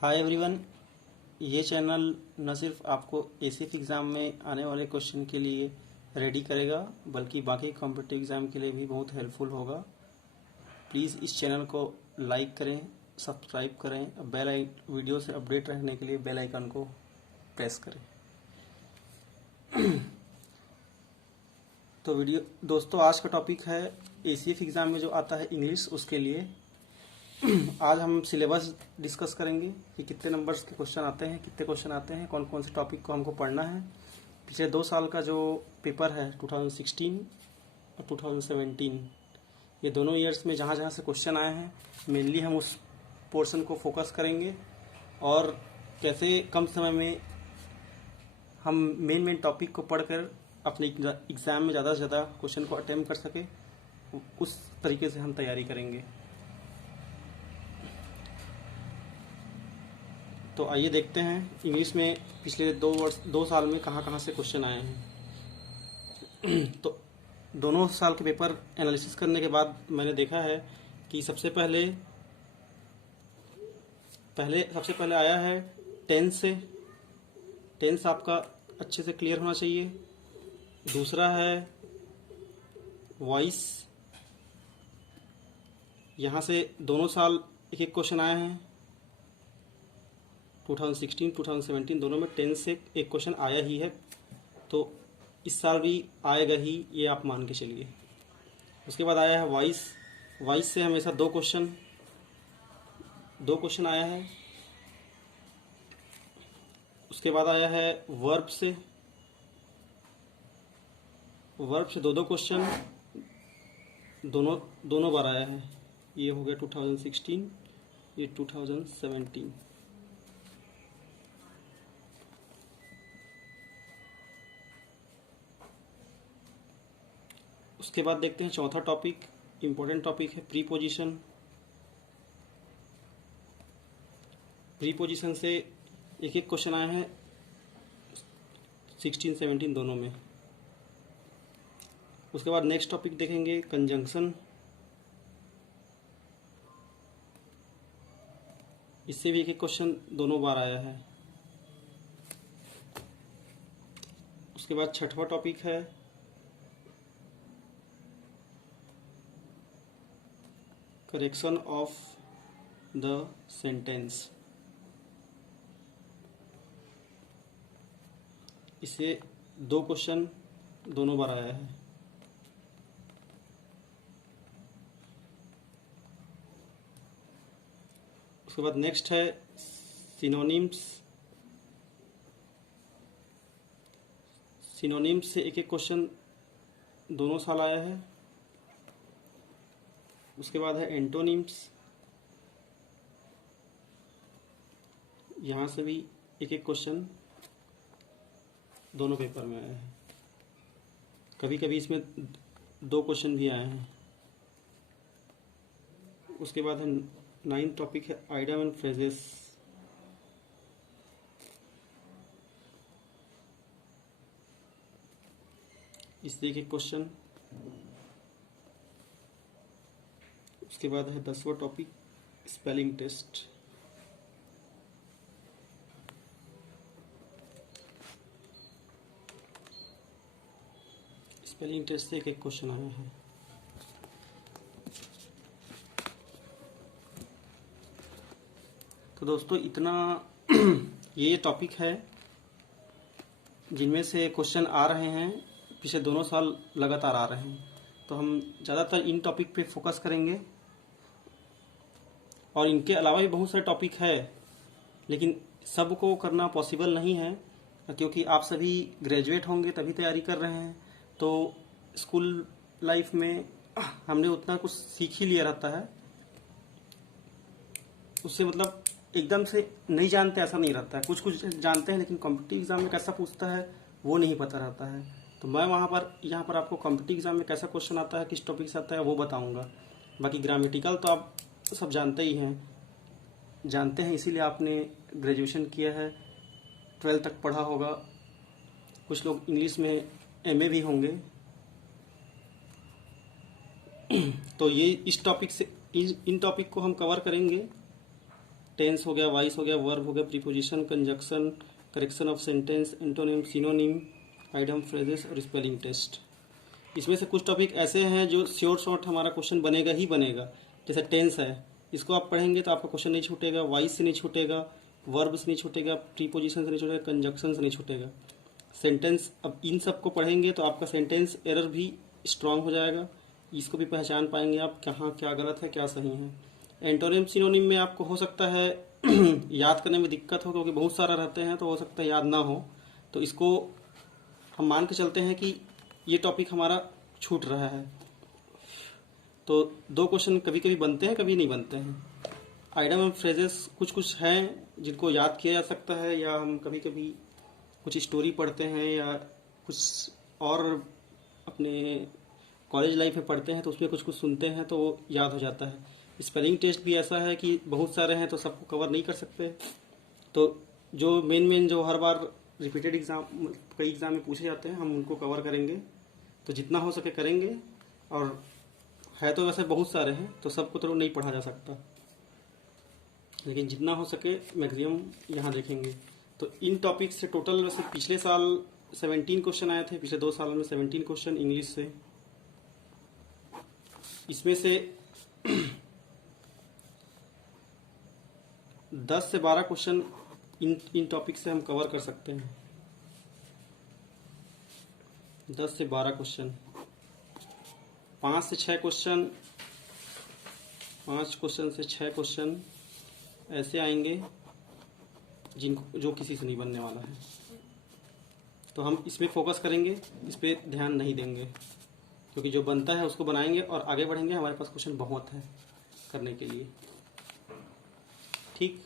Hi everyone. ये channel न सिर्फ आपको एसीएफ एग्ज़ाम में आने वाले क्वेश्चन के लिए रेडी करेगा बल्कि बाकी कॉम्पिटिटिव एग्ज़ाम के लिए भी बहुत हेल्पफुल होगा। प्लीज़ इस चैनल को लाइक करें, सब्सक्राइब करें, वीडियो से अपडेट रहने के लिए बेल आइकन को प्रेस करें। तो वीडियो दोस्तों, आज का टॉपिक है एसीएफ एग्ज़ाम में जो आता है इंग्लिश, उसके लिए आज हम सिलेबस डिस्कस करेंगे कि कितने नंबर्स के क्वेश्चन आते हैं, कितने क्वेश्चन आते हैं, कौन कौन से टॉपिक को हमको पढ़ना है। पिछले 2 साल का जो पेपर है 2016 और 2017, ये दोनों ईयर्स में जहाँ जहाँ से क्वेश्चन आए हैं मेनली हम उस पोर्शन को फोकस करेंगे और कैसे कम समय में हम मेन टॉपिक को पढ़कर अपने एग्ज़ाम में ज़्यादा से ज़्यादा क्वेश्चन को अटेम्प्ट कर सके, उस तरीके से हम तैयारी करेंगे। तो आइए देखते हैं इंग्लिश में पिछले 2 साल में कहाँ कहाँ से क्वेश्चन आए हैं। तो दोनों साल के पेपर एनालिसिस करने के बाद मैंने देखा है कि सबसे पहले आया है टेंस से। टेंस आपका अच्छे से क्लियर होना चाहिए। दूसरा है वॉइस, यहाँ से दोनों साल एक एक क्वेश्चन आए हैं। 2016 2017 दोनों में टेंस से एक क्वेश्चन आया ही है, तो इस साल भी आएगा ही, ये आप मान के चलिए। उसके बाद आया है वॉइस। वॉइस से हमेशा दो क्वेश्चन आया है। उसके बाद आया है वर्ब से। वर्ब से दो क्वेश्चन दोनों बार आया है। ये हो गया 2016, ये 2017। उसके बाद देखते हैं चौथा टॉपिक, इम्पोर्टेंट टॉपिक है प्रीपोजिशन। प्रीपोजिशन से एक एक क्वेश्चन आए हैं 16 17 दोनों में। उसके बाद नेक्स्ट टॉपिक देखेंगे कंजंक्शन। इससे भी एक एक क्वेश्चन दोनों बार आया है। उसके बाद छठवां टॉपिक है करेक्शन ऑफ द सेंटेंस। इससे दो क्वेश्चन दोनों बार आया है। उसके बाद नेक्स्ट है सिनोनिम्स। सिनोनिम्स से एक एक क्वेश्चन दोनों साल आया है। उसके बाद है एंटोनिम्स, यहाँ से भी एक एक क्वेश्चन दोनों पेपर में आया है। कभी कभी इसमें 2 क्वेश्चन भी आए हैं। उसके बाद है 9th टॉपिक है आइडियम एंड फ्रेजेस। इससे एक क्वेश्चन। उसके बाद है 10वां topic spelling test. Spelling test से एक एक क्वेश्चन आया है। तो दोस्तों इतना ये टॉपिक है जिनमें से क्वेश्चन आ रहे हैं, पिछले दोनों साल लगातार आ रहे हैं। तो हम ज़्यादातर इन टॉपिक पे फोकस करेंगे और इनके अलावा भी बहुत सारे टॉपिक है, लेकिन सबको करना पॉसिबल नहीं है क्योंकि आप सभी ग्रेजुएट होंगे तभी तैयारी कर रहे हैं। तो स्कूल लाइफ में हमने उतना कुछ सीख ही लिया रहता है, उससे मतलब एकदम से नहीं जानते ऐसा नहीं रहता है। कुछ कुछ जानते हैं, लेकिन कॉम्पिटिटिव एग्जाम में कैसा पूछता है वो नहीं पता रहता है। तो मैं यहाँ पर आपको कॉम्पिटिटिव एग्जाम में कैसा क्वेश्चन आता है, किस टॉपिक से आता है वो बताऊंगा। बाकी ग्रामेटिकल तो आप सब जानते हैं, इसीलिए आपने ग्रेजुएशन किया है, 12th तक पढ़ा होगा। कुछ लोग इंग्लिश में एमए भी होंगे। तो ये इस टॉपिक से इन टॉपिक को हम कवर करेंगे टेंस हो गया, वॉइस हो गया, वर्ब हो गया, preposition, conjunction, correction of sentence, antonym, synonym, idem, phrases और स्पेलिंग टेस्ट। इसमें से कुछ टॉपिक ऐसे हैं जो श्योर शॉर्ट हमारा क्वेश्चन बनेगा ही बनेगा। जैसे टेंस है, इसको आप पढ़ेंगे तो आपका क्वेश्चन नहीं छूटेगा, वॉइस से नहीं छूटेगा, वर्ब से नहीं छूटेगा, प्रीपोजिशन से नहीं छूटेगा, कंजक्शन से नहीं छूटेगा। सेंटेंस, अब इन सब को पढ़ेंगे तो आपका सेंटेंस एरर भी स्ट्रांग हो जाएगा, इसको भी पहचान पाएंगे आप कहाँ क्या गलत है क्या सही है। एंटोनिम सिनोनिम में आपको हो सकता है याद करने में दिक्कत हो, क्योंकि बहुत सारा रहते हैं तो हो सकता है याद ना हो, तो इसको हम मान के चलते हैं कि ये टॉपिक हमारा छूट रहा है। तो 2 क्वेश्चन कभी कभी बनते हैं, कभी नहीं बनते हैं। आइडम एंड फ्रेजेस कुछ कुछ हैं जिनको याद किया जा सकता है, या हम कभी कभी कुछ स्टोरी पढ़ते हैं या कुछ और अपने कॉलेज लाइफ में पढ़ते हैं तो उसमें कुछ कुछ सुनते हैं तो वो याद हो जाता है। स्पेलिंग टेस्ट भी ऐसा है कि बहुत सारे हैं तो सबको कवर नहीं कर सकते, तो जो मेन जो हर बार रिपीटेड एग्ज़ाम कई एग्ज़ाम में पूछे जाते हैं हम उनको कवर करेंगे, तो जितना हो सके करेंगे। और है तो वैसे बहुत सारे हैं तो सबको तो नहीं पढ़ा जा सकता, लेकिन जितना हो सके मैक्सिमम यहाँ देखेंगे। तो इन टॉपिक से टोटल वैसे पिछले साल 17 क्वेश्चन आए थे, पिछले 2 सालों में 17 क्वेश्चन इंग्लिश से। इसमें से 10 से 12 क्वेश्चन इन टॉपिक से हम कवर कर सकते हैं। 10 से 12 क्वेश्चन, 5 से 6 क्वेश्चन, 5 क्वेश्चन से 6 क्वेश्चन ऐसे आएंगे जिनको जो किसी से नहीं बनने वाला है, तो हम इसमें फोकस करेंगे, इस पर ध्यान नहीं देंगे, क्योंकि जो बनता है उसको बनाएंगे और आगे बढ़ेंगे। हमारे पास क्वेश्चन बहुत है करने के लिए, ठीक।